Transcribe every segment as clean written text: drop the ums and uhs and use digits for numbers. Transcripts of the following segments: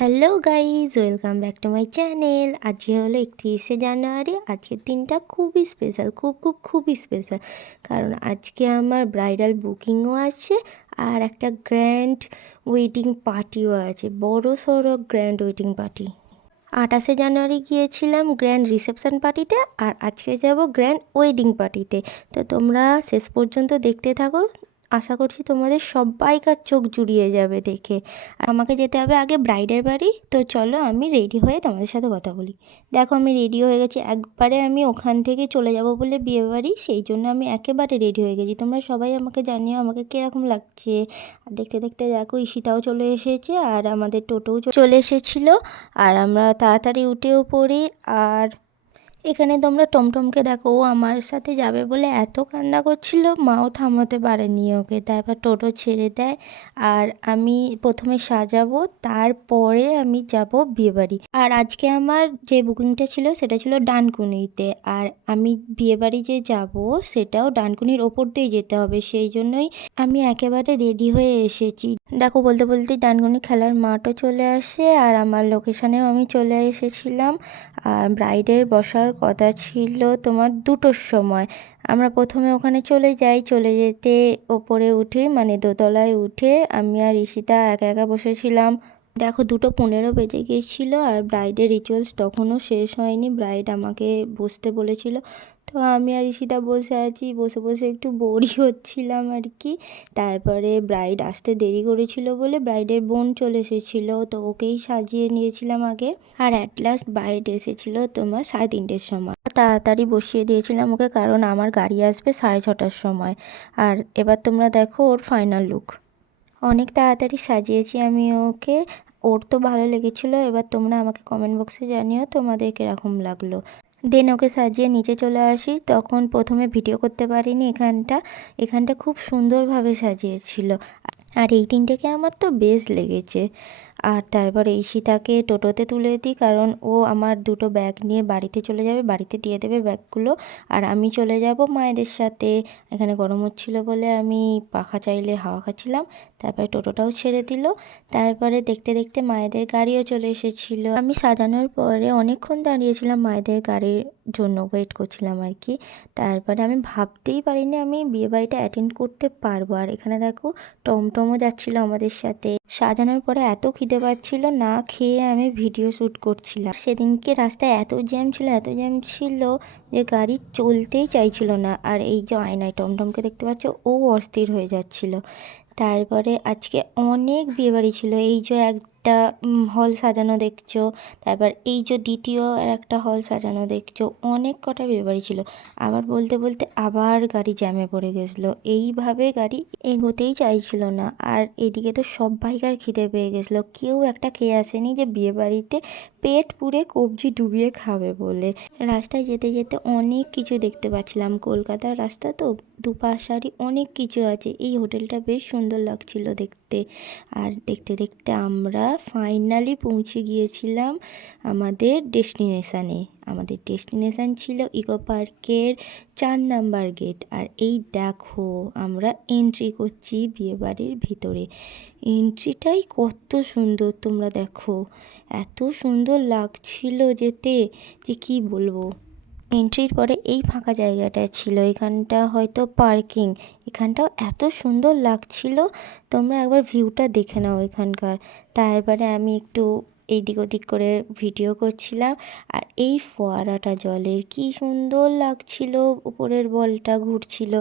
Hello guys, welcome back to my channel. আজকে হলো 31শে জানুয়ারি। আজকের দিনটা খুবই স্পেশাল, খুবই স্পেশাল। কারণ আজকে আমার ব্রাইডাল বুকিংও আছে আর একটা গ্র্যান্ড ওয়েডিং পার্টিও আছে, বড় সড়ো গ্র্যান্ড ওয়েডিং পার্টি। 28শে জানুয়ারি গিয়েছিলাম গ্র্যান্ড রিসেপশন পার্টিতে, আর আজকে যাব গ্র্যান্ড ওয়েডিং পার্টিতে। তো তোমরা শেষ পর্যন্ত দেখতে থাকো, আশা করছি তোমাদের সবাইকার চোখ জুড়িয়ে যাবে দেখে। আর আমাকে যেতে হবে আগে ব্রাইডের বাড়ি। তো চলো আমি রেডি হয়ে তোমাদের সাথে কথা বলি। দেখো আমি রেডি হয়ে গেছি, একবারে আমি ওখান থেকে চলে যাব বলে বিয়ে বাড়ি, সেই জন্য আমি একেবারে রেডি হয়ে গেছি। তোমরা সবাই আমাকে জানিও আমাকে কীরকম লাগছে। আর দেখতে দেখতে দেখো ঈশিতাও চলে এসেছে আর আমাদের টোটোও চলে এসেছিলো। আর আমরা তাড়াতাড়ি উঠেও পড়ি। আর এখানে তোমরা টমটমকে দেখো, ও আমার সাথে যাবে বলে এত কান্না করছিল, মাও থামাতে পারেনি ওকে। তারপর টোটো ছেড়ে দেয় আর আমি প্রথমে সাজাবো, তারপরে আমি যাব বিয়েবাড়ি। আর আজকে আমার যে বুকিংটা ছিল সেটা ছিল ডানকুনিতে, আর আমি বিয়েবাড়ি যে যাব সেটাও ডানকুনির ওপর দিয়ে যেতে হবে, সেই জন্যই আমি একেবারে রেডি হয়ে এসেছি। দেখো বলতে বলতেই ডানকুনি খেলার মাঠও চলে আসে আর আমার লোকেশানেও আমি চলে এসেছিলাম। আর ব্রাইডের বসার কথা ছিল তোমার 2টোর সময়। আমরা প্রথমে ওখানে চলে যাই, চলে যেতে ওপরে উঠে মানে দোতলায় উঠে আমি আর ঈশিতা একা একা বসেছিলাম। দেখো 2:15 বেজে গিয়েছিলো আর ব্রাইডের রিচুয়ালস তখনও শেষ হয়নি। ব্রাইড আমাকে বসতে বলেছিল, তো আমি আর ঈশিতা বসে আছি, বসে বসে একটু বোরই হচ্ছিলাম আর কি। তারপরে ব্রাইড আসতে দেরি করেছিল বলে ব্রাইডের বোন চলে এসেছিলো, তো ওকেই সাজিয়ে নিয়েছিলাম আগে। আর অ্যাট লাস্ট ব্রাইড এসেছিলো তোমার 3:30-এর সময়। তাড়াতাড়ি বসিয়ে দিয়েছিলাম ওকে, কারণ আমার গাড়ি আসবে 6:30-টার সময়। আর এবার তোমরা দেখো ওর ফাইনাল লুক। অনেক তাড়াতাড়ি সাজিয়েছি আমি ওকে, ওর তো ভালো লেগেছিলো। এবার তোমরা আমাকে কমেন্ট বক্সে জানিও তোমাদের কীরকম লাগলো। দেন ওকে সাজিয়ে নিচে চলে আসি। তখন প্রথমে ভিডিও করতে পারিনি, এখানটা খুব সুন্দরভাবে সাজিয়েছিল। আর এই তিনটেকে আমার তো বেশ লেগেছে। আর তারপরে ঈশিতাকে টোটোতে তুলে দিই, কারণ ও আমার 2টো ব্যাগ নিয়ে বাড়িতে চলে যাবে, বাড়িতে দিয়ে দেবে ব্যাগগুলো। আর আমি চলে যাব মায়েদের সাথে। এখানে গরম হচ্ছিল বলে আমি পাখা চাইলে হাওয়া খাচ্ছিলাম। তারপরে টোটোটাও ছেড়ে দিল। তারপরে দেখতে দেখতে মায়েদের গাড়িও চলে এসেছিলো। আমি সাজানোর পরে অনেকক্ষণ দাঁড়িয়েছিলাম মায়েদের গাড়ির জন্য, ওয়েট করছিলাম আর কি। তারপরে আমি ভাবতেই পারিনি আমি বিয়েবাড়িটা অ্যাটেন্ড করতে পারবো। আর এখানে দেখো টমটমও যাচ্ছিলো আমাদের সাথে। সাজানোর পরে এত খিদে পাচ্ছিল, না খেয়ে আমি ভিডিও শ্যুট করছিলাম। সেদিনকে রাস্তায় এত জ্যাম ছিল যে গাড়ি চলতেই চাইছিল না। আর এই যে আয়নায় টমটমকে দেখতে পাচ্ছ, ও অস্থির হয়ে যাচ্ছিল। তারপরে আজকে অনেক বিয়েবাড়ি ছিল। এই যে একটা হল সাজানো দেখছো, তারপর এই যে দ্বিতীয় আর একটা হল সাজানো দেখছো, অনেক কটা বিয়েবাড়ি ছিল। আবার বলতে বলতে আবার গাড়ি জ্যামে পড়ে গেছিলো, এইভাবে গাড়ি এগোতেই চাইছিল না। আর এদিকে তো সবাইকার খিদে পেয়ে গেছিলো, কেউ একটা খেয়ে আসেনি যে বিয়েবাড়িতে পেট পুড়ে কবজি ডুবিয়ে খাবে বলে। রাস্তায় যেতে যেতে অনেক কিছু দেখতে পাচ্ছিলাম, কলকাতার রাস্তা তো দুপাশারই অনেক কিছু আছে। এই হোটেলটা বেশ সুন্দর লাগছিল দেখতে। আর দেখতে দেখতে আমরা ফাইনালি পৌঁছে গিয়েছিলাম আমাদের ডেস্টিনেশানে। আমাদের ডেস্টিনেশান ছিল ইকো পার্কের 4 নাম্বার গেট। আর এই দেখো আমরা এন্ট্রি করছি বিয়েবাড়ির ভিতরে। এন্ট্রিটাই কত সুন্দর তোমরা দেখো, এত সুন্দর লাগছিল যেতে যে কি বলবো। এন্ট্রির পরে এই ফাঁকা জায়গাটা ছিল, এখানটা হয়তো পার্কিং। এখানটাও এত সুন্দর লাগছিল, তোমরা একবার ভিউটা দেখে নাও এখানকার। তারপরে আমি একটু এইদিক ওদিক করে ভিডিও করছিলাম। আর এই ফোয়ারাটা জলের কি সুন্দর লাগছিল, উপরের বলটা ঘুরছিল।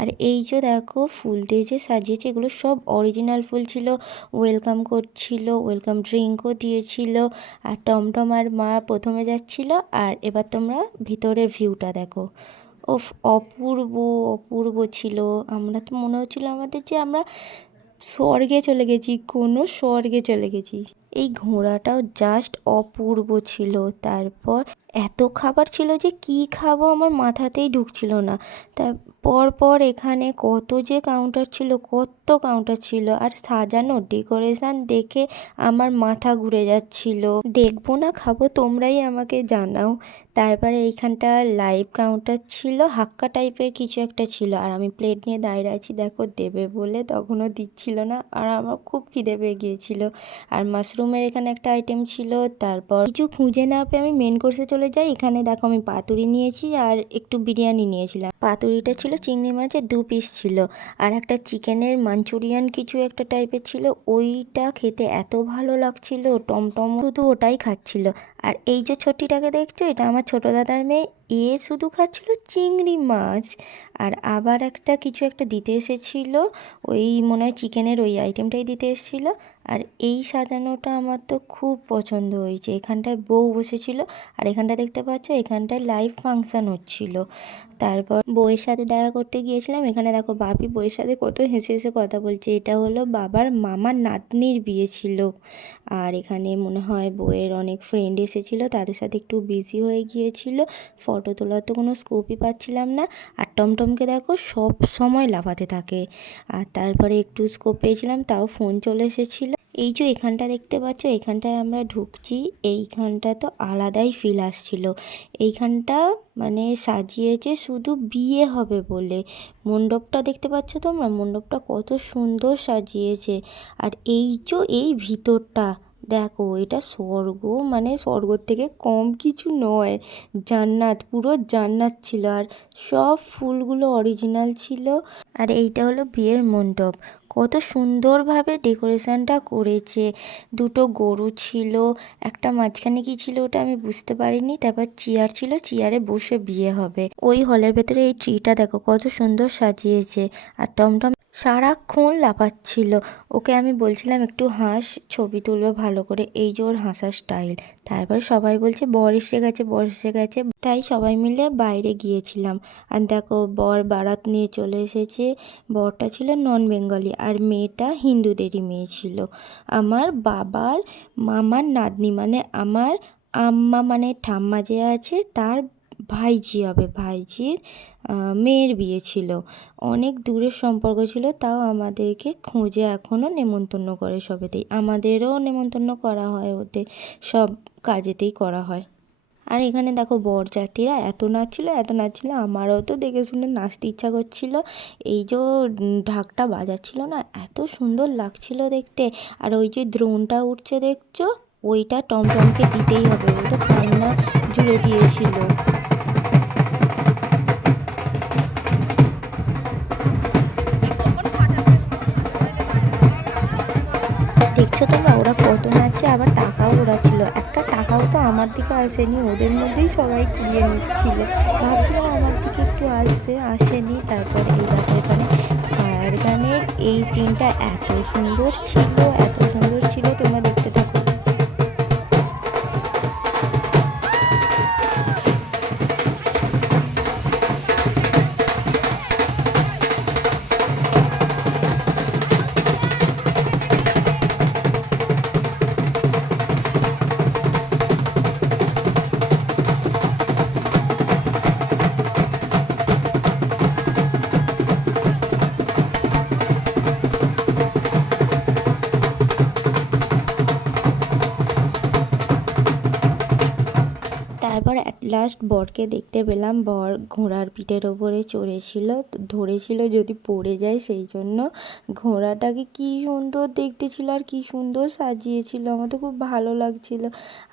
আর এই যে দেখো ফুল দিয়ে যে সাজিয়েছে, এগুলো সব অরিজিনাল ফুল ছিল। ওয়েলকাম করছিল, ওয়েলকাম ড্রিঙ্কও দিয়েছিল। আর টমটম আর মা প্রথমে যাচ্ছিল। আর এবার তোমরা ভিতরের ভিউটা দেখো, ওফ অপূর্ব অপূর্ব ছিল। আমরা তো মনে হচ্ছিল আমাদের যে আমরা স্বর্গে চলে গেছি, কোনো স্বর্গে চলে গেছি। এই ঘোড়াটাও জাস্ট অপূর্ব ছিল। তারপর এত খাবার ছিল যে কি খাবো আমার মাথাতেই ঢুকছিল না। পর এখানে কত যে কাউন্টার ছিল, কত কাউন্টার ছিল, আর সাজানো ডেকোরেশন দেখে আমার মাথা ঘুরে যাচ্ছিল। দেখবো না খাবো, তোমরাই আমাকে জানাও। তারপরে এইখানটা লাইভ কাউন্টার ছিল, হাক্কা টাইপের কিছু একটা ছিল, আর আমি প্লেট নিয়ে দাঁড়িয়ে আছি, দেখো দেবে বলে, তখনও দিচ্ছিল না, আর আমার খুব খিদে পেয়ে গিয়েছিল। আর মাশরুমের এখানে একটা আইটেম ছিল। তারপর কিছু খুঁজে না পেয়ে আমি মেন কোর্সে চলে যাই। এখানে দেখো আমি পাতুরি নিয়েছি আর একটু বিরিয়ানি নিয়েছিলাম। পাতুরিটা ছিল চিংড়ি মাছের 2 পিস ছিল, আর একটা চিকেনের মাঞ্চুরিয়ান কিছু একটা টাইপের ছিল, ওইটা খেতে এত ভালো লাগছিল, টমটম শুধু ওটাই খাচ্ছিল। আর এই যে ছোট্টিটাকে দেখছো, এটা আমার ছোট দাদার মেয়ে, এ শুধু খাচ্ছিল চিংড়ি মাছ। আর আবার একটা কিছু একটা দিতে এসেছিল, ওই মনে হয় চিকেনের ওই আইটেমটাই দিতে এসেছিলো। আর এই সাজানোটা আমার তো খুব পছন্দ হয়েছে। এখানটায় বউ বসেছিল, আর এখানটা দেখতে পাচ্ছ এখানটায় লাইভ ফাংশন হচ্ছিল। তারপর বউয়ের সাথে দেখা করতে গিয়েছিলাম। এখানে দেখো বাপি বউয়ের সাথে কত হেসে হেসে কথা বলছে। এটা হলো বাবার মামার নাতনির বিয়ে ছিল। আর এখানে মনে হয় বউয়ের অনেক ফ্রেন্ড এসেছিলো, তাদের সাথে একটু বিজি হয়ে গিয়েছিল, ফটো তোলার তো কোনো স্কোপই পাচ্ছিলাম না। আর টমটমকে দেখো সব সময় লাফাতে থাকে। আর তারপরে একটু স্কোপ পেয়েছিলাম, তাও ফোন চলে এসেছিলো। এই যে এখানটা দেখতে পাচ্ছ, এখানটায় আমরা ঢুকছি, এইখানটা তো আলাদাই ফিল আসছিল। এইখানটা মানে সাজিয়েছে শুধু বিয়ে হবে বলে। মণ্ডপটা দেখতে পাচ্ছ তোমরা, মণ্ডপটা কত সুন্দর সাজিয়েছে। আর এই যে এই ভিতরটা দেখো, এটা স্বর্গ, মানে স্বর্গর থেকে কম কিছু নয়, জান্নাত, পুরো জান্নাত ছিল। আর সব ফুলগুলো অরিজিনাল ছিল। আর এইটা হলো বিয়ের মণ্ডপ, কত সুন্দরভাবে ডেকোরেশনটা করেছে। দুটো গরু ছিল, একটা মাঝখানে কি ছিল ওটা আমি বুঝতে পারিনি। তারপর চেয়ার ছিল, চেয়ারে বসে বিয়ে হবে। ওই হলের ভেতরে এই ট্রিটা দেখো কত সুন্দর সাজিয়েছে। আর টমটম সারাক্ষণ লাফাচ্ছিল। ওকে আমি বলছিলাম একটু হাস, ছবি তুলবো ভালো করে, এই যে ওর হাসার স্টাইল। তারপর সবাই বলছে বর এসে গেছে, বর এসে গেছে, তাই সবাই মিলে বাইরে গিয়েছিলাম। আর দেখো বর বারাত নিয়ে চলে এসেছে। বরটা ছিল নন বেঙ্গলি, আর মেয়েটা হিন্দুদেরই মেয়ে ছিল। আমার বাবার মামার নাতনি, মানে আমার আম্মা মানে ঠাম্মা যে আছে তার ভাইঝি হবে, ভাইঝির মেয়ের বিয়ে ছিল। অনেক দূরের সম্পর্ক ছিল, তাও আমাদেরকে খোঁজে, এখনও নেমন্তন্ন করে সবেতেই। আমাদেরও নেমন্তন্ন করা হয়, ওদের সব কাজেতেই করা হয়। আর এখানে দেখো বরযাত্রীরা এত নাচছিল, এত নাচছিল, আমারও তো দেখে শুনে নাচতে ইচ্ছা করছিল। এই যে ঢাকটা বাজাচ্ছিল না, এত সুন্দর লাগছিল দেখতে। আর ওই যে দ্রোণটা উঠছে দেখছো, ওইটা টমটমকে দিতেই হবে, ও তো কান্না জুড়ে দিয়েছিল। দেখছো তোমরা ওরা কত নাচছে, আবার টাকাও ওড়াচ্ছিল। একটা টাকাও তো আমার দিকে আসেনি, ওদের মধ্যেই সবাই কুড়িয়ে নিচ্ছিল। ভাবছিলাম আমার দিকে একটু আসবে, আসেনি। তারপর এই দেখো এখানে ফায়ার গানের এই সিনটা এত সুন্দর ছিল, এত সুন্দর ছিল, তোমরা দেখতে থাকো। তারপর অ্যাট লাস্ট বরকে দেখতে পেলাম। বর ঘোড়ার পিঠের ওপরে চড়েছিল, ধরেছিল যদি পড়ে যায়, সেই জন্য। ঘোড়াটাকে কি সুন্দর দেখতে ছিল, আর কি সুন্দর সাজিয়েছিল, আমার তো খুব ভালো লাগছিল।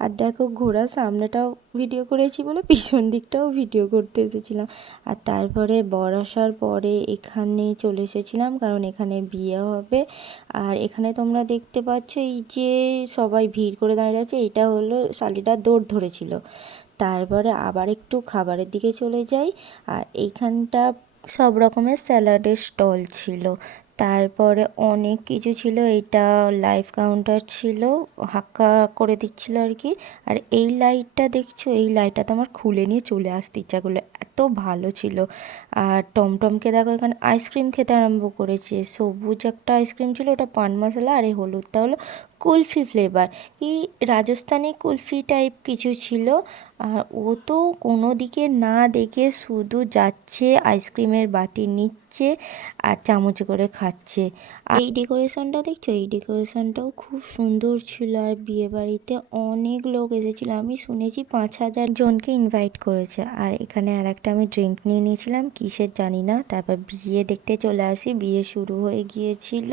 আর দেখো ঘোড়ার সামনেটাও ভিডিও করেছি বলে পিছন দিকটাও ভিডিও করতে এসেছিলাম। আর তারপরে বর আসার পরে এখানে চলে এসেছিলাম, কারণ এখানে বিয়ে হবে। আর এখানে তোমরা দেখতে পাচ্ছ এই যে সবাই ভিড় করে দাঁড়িয়ে আছে, এটা হলো শালিটা দৌড় ধরেছিল। তারপরে আবার একটু খাবারের দিকে চলে যাই। আর এইখানটা সব রকমের স্যালাডের স্টল ছিল। তারপরে অনেক কিছু ছিল, এইটা লাইভ কাউন্টার ছিল, হাক্কা করে দিচ্ছিল আর কি। আর এই লাইটটা দেখছো, এই লাইটটা তো আমার খুলে নিয়ে চলে আসতে ইচ্ছা করলো, এত ভালো ছিল। আর টমটমকে দেখো এখানে আইসক্রিম খেতে আরম্ভ করেছে। সবুজ একটা আইসক্রিম ছিল, ওটা পান মশলা, আর এই হলুদটা হলো কুলফি ফ্লেভার, কি রাজস্থানি কুলফি টাইপ কিছু ছিল। আর ও তো কোনো দিকে না দেখে শুধু যাচ্ছে, আইসক্রিমের বাটি নিচ্ছে আর চামচে করে খাচ্ছে। আর এই ডেকোরেশনটা দেখছো, এই ডেকোরেশনটাও খুব সুন্দর ছিল। আর বিয়েবাড়িতে অনেক লোক এসেছিলো, আমি শুনেছি 5,000 জনকে ইনভাইট করেছে। আর এখানে আর একটা আমি ড্রিঙ্ক নিয়ে নিয়েছিলাম, কিসের জানি না। তারপর বিয়ে দেখতে চলে আসি, বিয়ে শুরু হয়ে গিয়েছিল।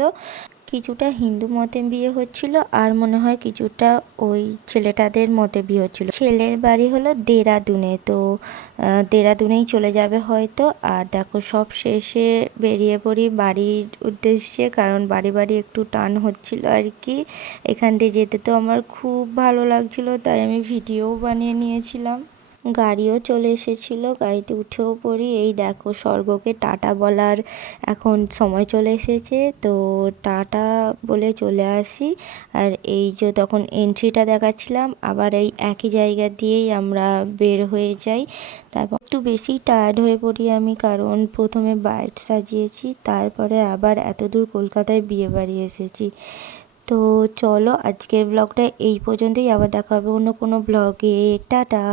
কিছুটা হিন্দু মতে বিয়ে হচ্ছিল আর মনে হয় কিছুটা ওই ছেলেটাদের মতে বিয়ে হচ্ছিল। ছেলের বাড়ি হলো দেরাদুনে, তো দেরাদুনেই চলে যাবে হয়তো। আর দেখো সব শেষে বেরিয়ে পড়ি বাড়ির উদ্দেশ্যে, কারণ বাড়ি বাড়ি একটু টান হচ্ছিল আর কি। এখান দিয়ে যেতে তো আমার খুব ভালো লাগছিল, তাই আমি ভিডিও বানিয়ে নিয়েছিলাম। গাড়িও চলে এসেছিলো, গাড়িতে উঠেও পড়ি। এই দেখো স্বর্গকে টাটা বলার এখন সময় চলে এসেছে, তো টাটা বলে চলে আসি। আর এই যে তখন এন্ট্রিটা দেখাচ্ছিলাম, আবার এই একই জায়গা দিয়েই আমরা বের হয়ে যাই। তারপর একটু বেশি টায়ার্ড হয়ে পড়ি আমি, কারণ প্রথমে বাইট সাজিয়েছি, তারপরে আবার এত দূর কলকাতায় বিয়ে বাড়ি এসেছি। তো চলো আজকের ব্লগটা এই পর্যন্তই, আবার দেখা হবে অন্য কোনো ব্লগে। টাটা।